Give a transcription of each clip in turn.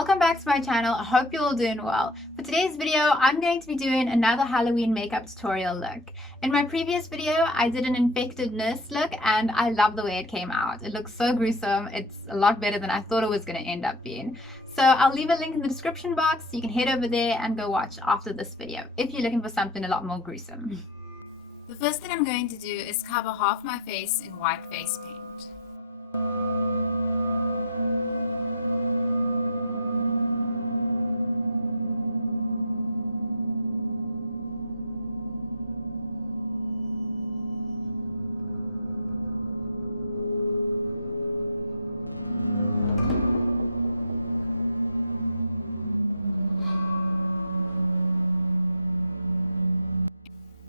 welcome back to my channel. I hope you're all doing well. For today's video, I'm going to be doing another Halloween makeup tutorial look. In my previous video, I did an infected nurse look and I love the way it came out. It looks so gruesome. It's a lot better than I thought it was going to end up being. So I'll leave a link in the description box so you can head over there and go watch after this video if you're looking for something a lot more gruesome. The first thing I'm going to do is cover half my face in white face paint.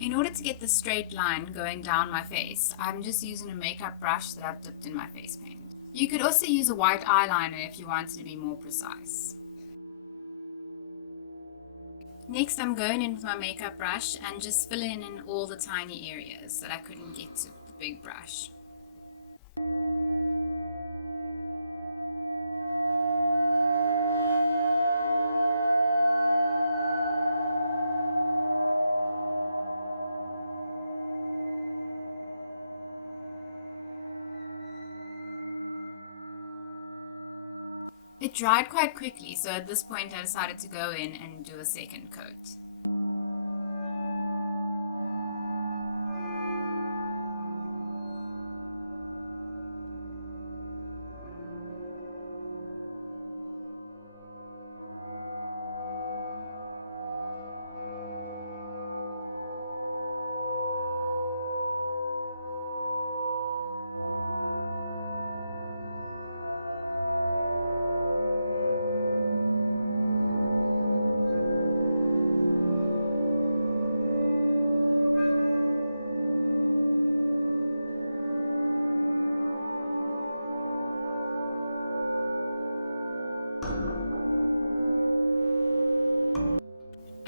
In order to get the straight line going down my face, I'm just using a makeup brush that I've dipped in my face paint. You could also use a white eyeliner if you wanted to be more precise. Next, I'm going in with my makeup brush and just filling in all the tiny areas that I couldn't get to with the big brush. It dried quite quickly, so at this point I decided to go in and do a second coat.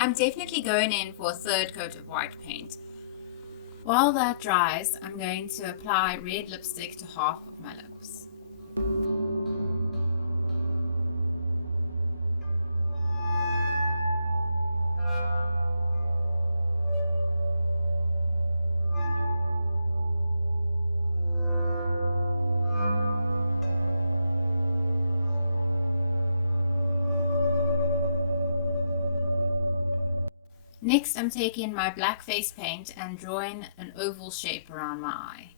I'm definitely going in for a third coat of white paint. While that dries, I'm going to apply red lipstick to half of my lips. Next, I'm taking my black face paint and drawing an oval shape around my eye.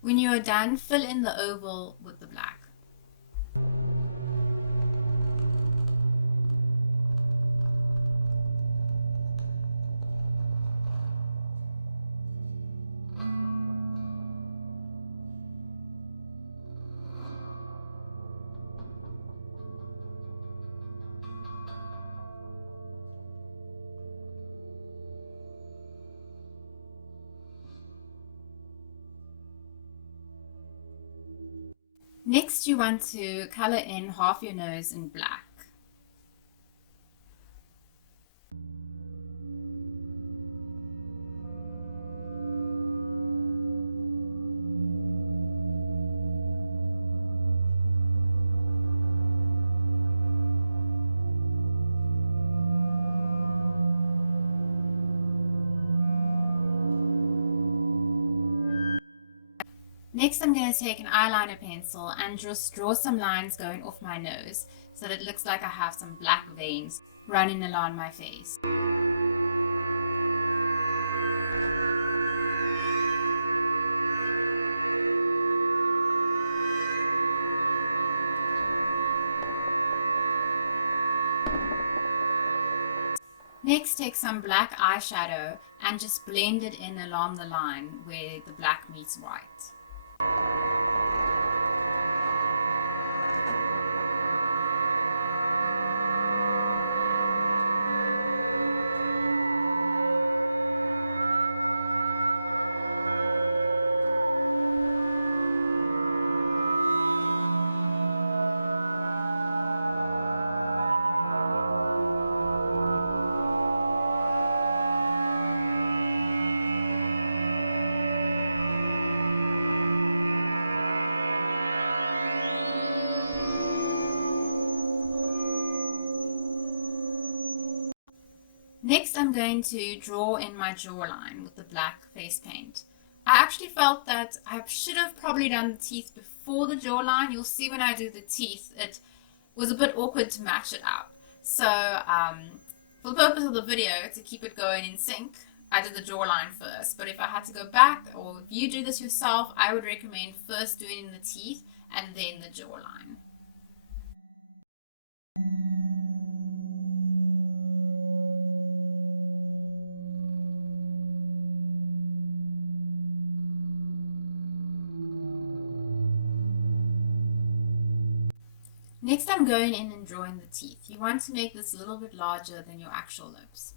When you are done, fill in the oval with the black. Next, you want to color in half your nose in black. Next, I'm going to take an eyeliner pencil and just draw some lines going off my nose so that it looks like I have some black veins running along my face. Next, take some black eyeshadow and just blend it in along the line where the black meets white. Next, I'm going to draw in my jawline with the black face paint. I actually felt that I should have probably done the teeth before the jawline. You'll see when I do the teeth, it was a bit awkward to match it up. So, for the purpose of the video, to keep it going in sync, I did the jawline first. But if I had to go back, or if you do this yourself, I would recommend first doing the teeth and then the jawline. Next, I'm going in and drawing the teeth. You want to make this a little bit larger than your actual lips.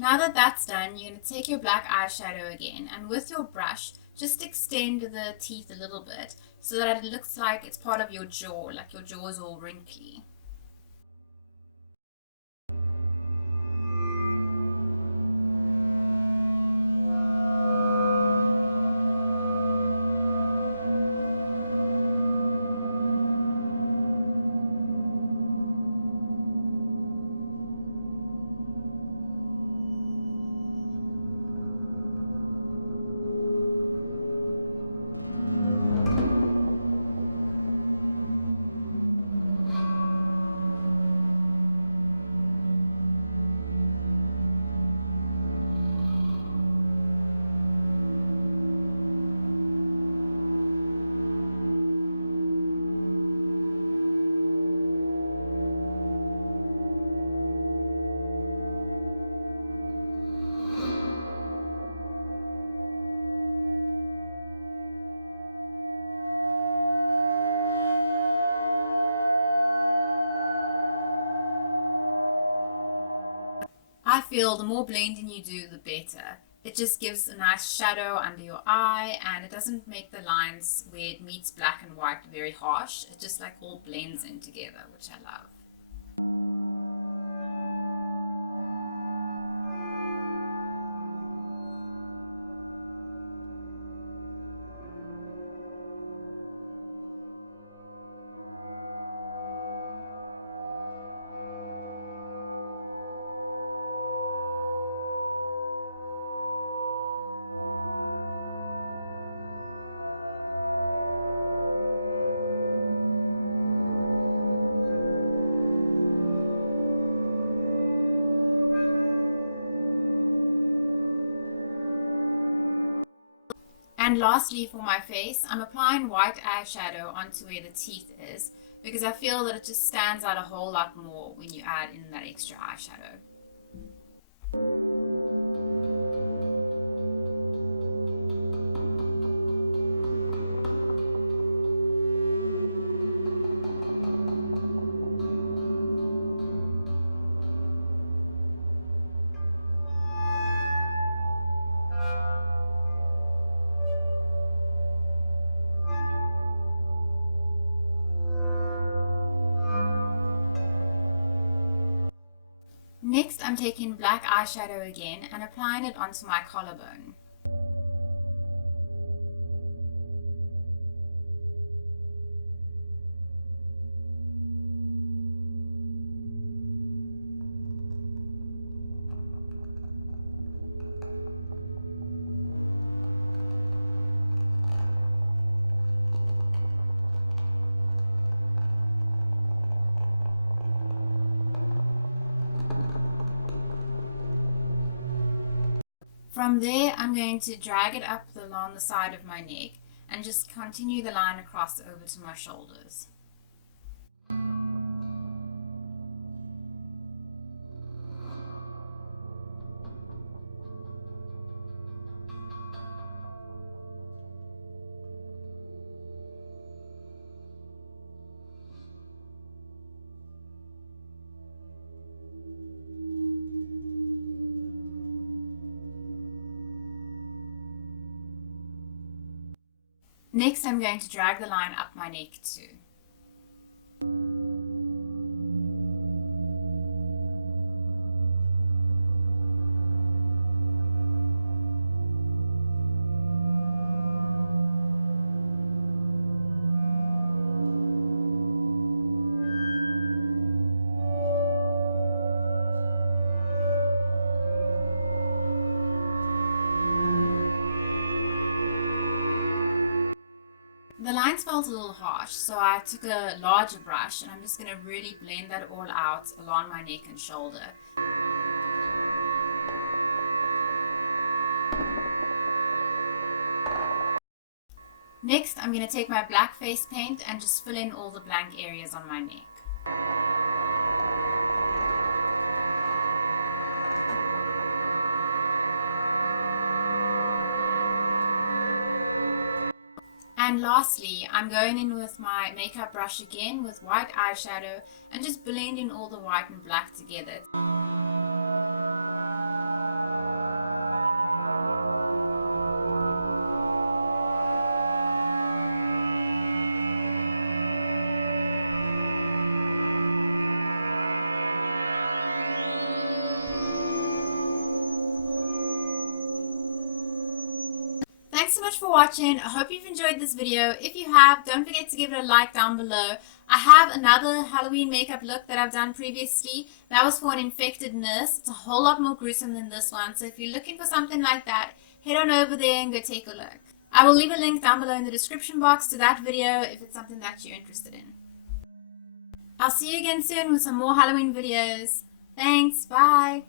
Now that that's done, you're going to take your black eyeshadow again, and with your brush, just extend the teeth a little bit so that it looks like it's part of your jaw, like your jaw is all wrinkly. I feel the more blending you do, the better. It just gives a nice shadow under your eye, and it doesn't make the lines where it meets black and white very harsh. It just like all blends in together, which I love. And lastly, for my face, I'm applying white eyeshadow onto where the teeth is because I feel that it just stands out a whole lot more when you add in that extra eyeshadow. Next, I'm taking black eyeshadow again and applying it onto my collarbone. From there, I'm going to drag it up along the side of my neck and just continue the line across over to my shoulders. Next, I'm going to drag the line up my neck too. The lines felt a little harsh, so I took a larger brush and I'm just going to really blend that all out along my neck and shoulder. Next, I'm going to take my black face paint and just fill in all the blank areas on my neck. And lastly, I'm going in with my makeup brush again with white eyeshadow and just blending all the white and black together. Thanks so much for watching. I hope you've enjoyed this video. If you have, don't forget to give it a like down below. I have another Halloween makeup look that I've done previously. That was for an infected nurse. It's a whole lot more gruesome than this one. So if you're looking for something like that, head on over there and go take a look. I will leave a link down below in the description box to that video if it's something that you're interested in. I'll see you again soon with some more Halloween videos. Thanks, bye!